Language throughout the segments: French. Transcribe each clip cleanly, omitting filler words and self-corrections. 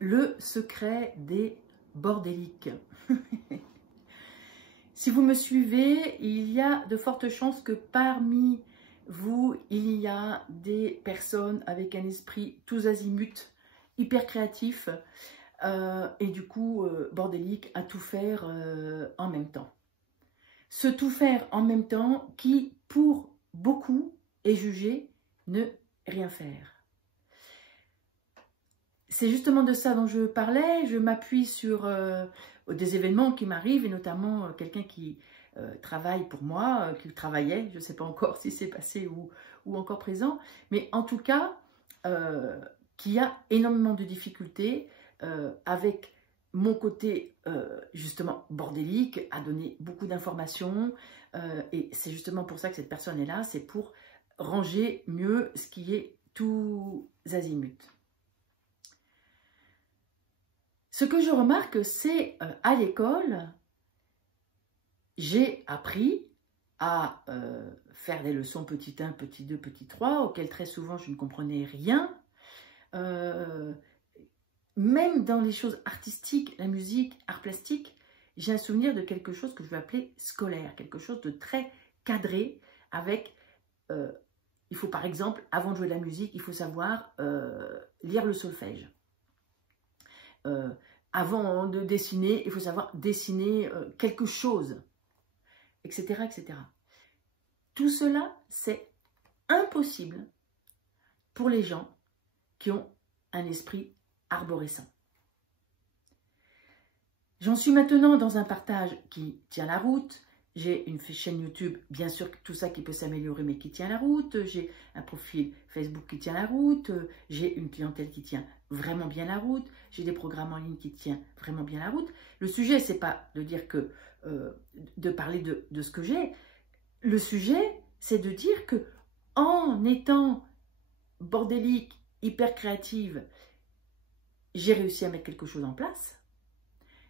le secret des bordéliques. Si vous me suivez, il y a de fortes chances que parmi vous, il y a des personnes avec un esprit tous azimuts, hyper créatif, et du coup, bordélique à tout faire en même temps. Ce tout faire en même temps qui, pour beaucoup, est jugé ne rien faire. C'est justement de ça dont je parlais. Je m'appuie sur des événements qui m'arrivent, et notamment quelqu'un qui travaille pour moi, qui travaillait, je ne sais pas encore si c'est passé ou encore présent, mais en tout cas, qui a énormément de difficultés avec mon côté justement bordélique, à donner beaucoup d'informations, et c'est justement pour ça que cette personne est là, c'est pour ranger mieux ce qui est tous azimuts. Ce que je remarque, c'est à l'école, j'ai appris à faire des leçons petit 1, petit 2, petit 3, auxquelles très souvent je ne comprenais rien. Même dans les choses artistiques, la musique, art plastique, j'ai un souvenir de quelque chose que je vais appeler scolaire, quelque chose de très cadré avec, il faut par exemple, avant de jouer de la musique, il faut savoir lire le solfège. Avant de dessiner, il faut savoir dessiner quelque chose, etc., etc. Tout cela, c'est impossible pour les gens qui ont un esprit arborescent. J'en suis maintenant dans un partage qui tient la route. J'ai une chaîne YouTube, bien sûr, tout ça qui peut s'améliorer, mais qui tient la route. J'ai un profil Facebook qui tient la route. J'ai une clientèle qui tient vraiment bien la route. J'ai des programmes en ligne qui tiennent vraiment bien la route. Le sujet, c'est pas de dire que, de parler de ce que j'ai. Le sujet, c'est de dire que en étant bordélique, hyper créative, j'ai réussi à mettre quelque chose en place.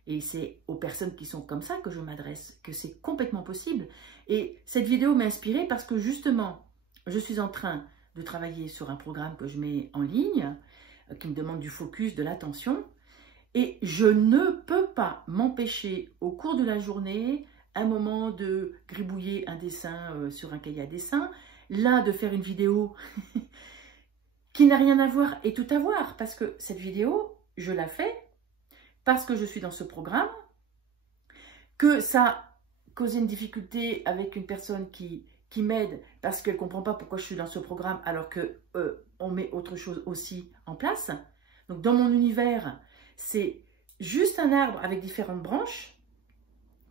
Et c'est aux personnes qui sont comme ça que je m'adresse, que c'est complètement possible. Et cette vidéo m'a inspirée parce que justement, je suis en train de travailler sur un programme que je mets en ligne, qui me demande du focus, de l'attention. Et je ne peux pas m'empêcher au cours de la journée, un moment de gribouiller un dessin sur un cahier à dessin, là de faire une vidéo qui n'a rien à voir et tout à voir. Parce que cette vidéo, je la fais parce que je suis dans ce programme, que ça a causé une difficulté avec une personne qui m'aide parce qu'elle ne comprend pas pourquoi je suis dans ce programme alors qu'on met autre chose aussi en place. Donc dans mon univers, c'est juste un arbre avec différentes branches.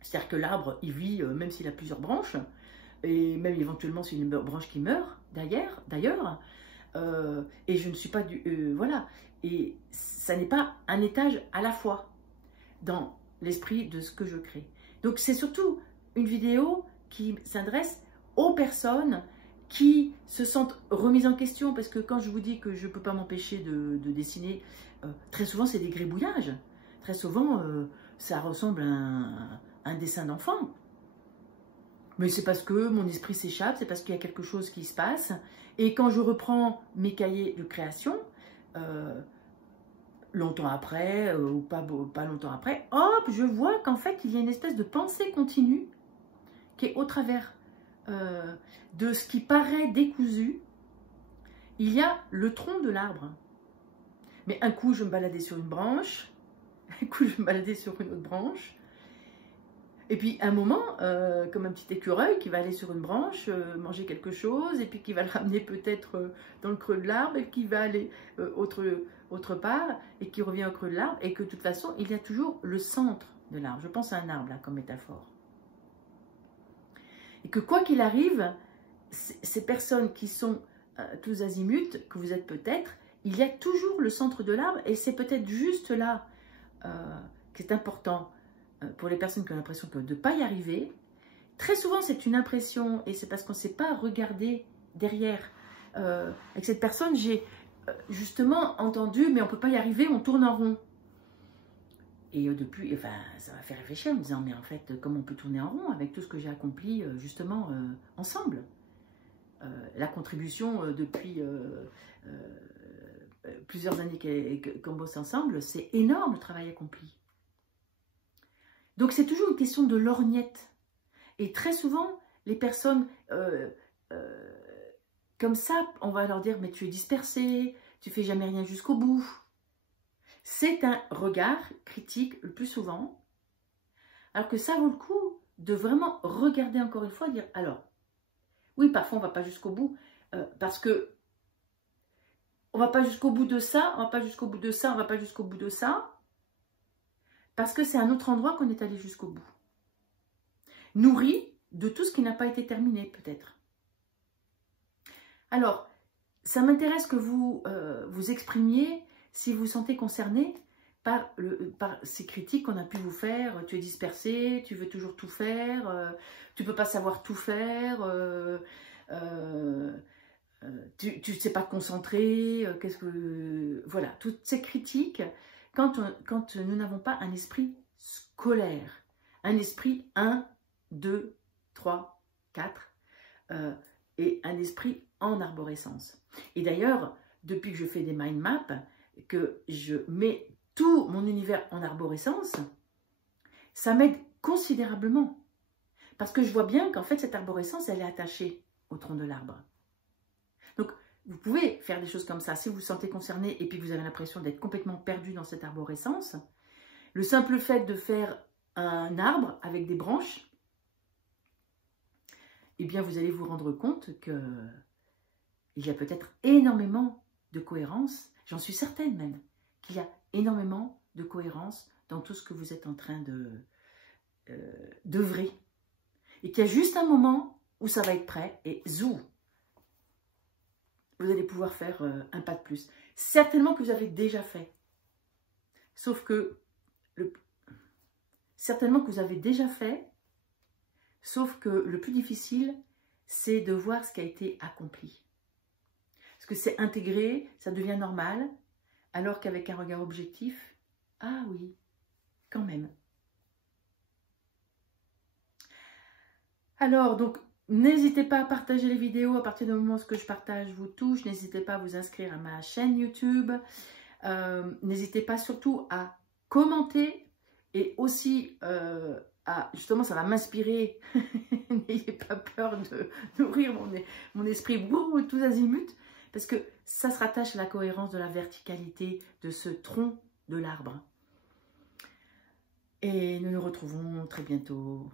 C'est-à-dire que l'arbre, il vit même s'il a plusieurs branches, et même éventuellement c'est une branche qui meurt d'ailleurs. Et je ne suis pas du... voilà. Et ça n'est pas un étage à la fois dans l'esprit de ce que je crée. Donc c'est surtout une vidéo qui s'adresse aux personnes qui se sentent remises en question, parce que quand je vous dis que je ne peux pas m'empêcher de dessiner, très souvent c'est des gribouillages. Très souvent ça ressemble à un dessin d'enfant. Mais c'est parce que mon esprit s'échappe, c'est parce qu'il y a quelque chose qui se passe. Et quand je reprends mes cahiers de création, longtemps après, ou pas longtemps après, hop, je vois qu'en fait, il y a une espèce de pensée continue qui est au travers de ce qui paraît décousu. Il y a le tronc de l'arbre. Mais un coup, je me baladais sur une branche, un coup, je me baladais sur une autre branche. Et puis, à un moment, comme un petit écureuil qui va aller sur une branche, manger quelque chose, et puis qui va le ramener peut-être dans le creux de l'arbre, et qui va aller autre part, et qui revient au creux de l'arbre, et que de toute façon, il y a toujours le centre de l'arbre. Je pense à un arbre, là, comme métaphore. Et que quoi qu'il arrive, ces personnes qui sont tous azimuts, que vous êtes peut-être, il y a toujours le centre de l'arbre, et c'est peut-être juste là qui est important. Pour les personnes qui ont l'impression de ne pas y arriver, très souvent c'est une impression et c'est parce qu'on ne sait pas regarder derrière. Avec cette personne, j'ai justement entendu, mais on ne peut pas y arriver, on tourne en rond. Et depuis, enfin, ça m'a fait réfléchir en me disant, mais en fait, comment on peut tourner en rond avec tout ce que j'ai accompli justement ensemble. La contribution depuis plusieurs années qu'on bosse ensemble, c'est énorme le travail accompli. Donc c'est toujours une question de lorgnette. Et très souvent, les personnes comme ça, on va leur dire, mais tu es dispersé, tu fais jamais rien jusqu'au bout. C'est un regard critique le plus souvent, alors que ça vaut le coup de vraiment regarder encore une fois et dire, alors, oui, parfois on ne va pas jusqu'au bout, parce que on ne va pas jusqu'au bout de ça, on ne va pas jusqu'au bout de ça, on ne va pas jusqu'au bout de ça, parce que c'est un autre endroit qu'on est allé jusqu'au bout. Nourri de tout ce qui n'a pas été terminé, peut-être. Alors, ça m'intéresse que vous vous exprimiez si vous vous sentez concerné par ces critiques qu'on a pu vous faire. Tu es dispersé, tu veux toujours tout faire, tu ne peux pas savoir tout faire, tu ne sais pas te concentrer, qu'est-ce que... Voilà, toutes ces critiques, quand nous n'avons pas un esprit scolaire, un esprit 1, 2, 3, 4, et un esprit en arborescence. Et d'ailleurs, depuis que je fais des mind maps, que je mets tout mon univers en arborescence, ça m'aide considérablement. Parce que je vois bien qu'en fait, cette arborescence, elle est attachée au tronc de l'arbre. Donc, vous pouvez faire des choses comme ça. Si vous vous sentez concerné et puis que vous avez l'impression d'être complètement perdu dans cette arborescence, le simple fait de faire un arbre avec des branches, eh bien, vous allez vous rendre compte que il y a peut-être énormément de cohérence, j'en suis certaine même, qu'il y a énormément de cohérence dans tout ce que vous êtes en train d'œuvrer. Et qu'il y a juste un moment où ça va être prêt et zou, vous allez pouvoir faire un pas de plus. Certainement que vous avez déjà fait. Sauf que, certainement que vous avez déjà fait, sauf que le plus difficile, c'est de voir ce qui a été accompli. Parce que c'est intégré, ça devient normal, alors qu'avec un regard objectif, ah oui, quand même. Alors, donc, n'hésitez pas à partager les vidéos à partir du moment où ce que je partage vous touche. N'hésitez pas à vous inscrire à ma chaîne YouTube. N'hésitez pas surtout à commenter et aussi justement, ça va m'inspirer. N'ayez pas peur de nourrir mon esprit tous azimuts. Parce que ça se rattache à la cohérence de la verticalité de ce tronc de l'arbre. Et nous nous retrouvons très bientôt.